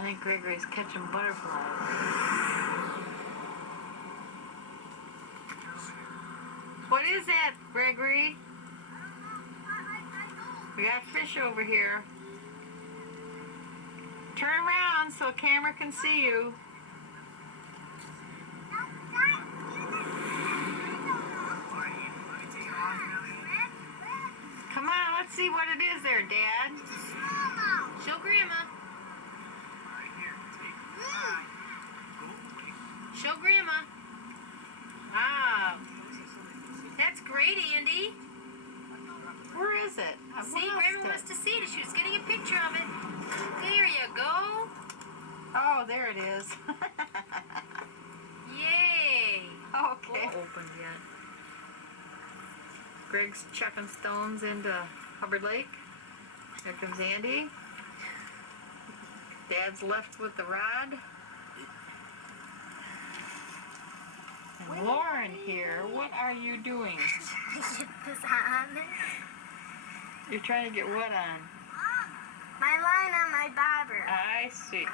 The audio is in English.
I think Gregory's catching butterflies. What is that, Gregory? We got fish over here. Turn around so the camera can see you. Come on, let's see what it is there, Dad. Show Grandma. Show Grandma. Wow. That's great, Andy. Where is it? See, Grandma wants to see it. She was getting a picture of it. There you go. Oh, there it is. Yay. Okay. Not opened yet. Greg's chucking stones into Hubbard Lake. There comes Andy. Dad's left with the rod. And Lauren here, what are you doing? Get this on. You're trying to get what on? My line on my bobber. I see.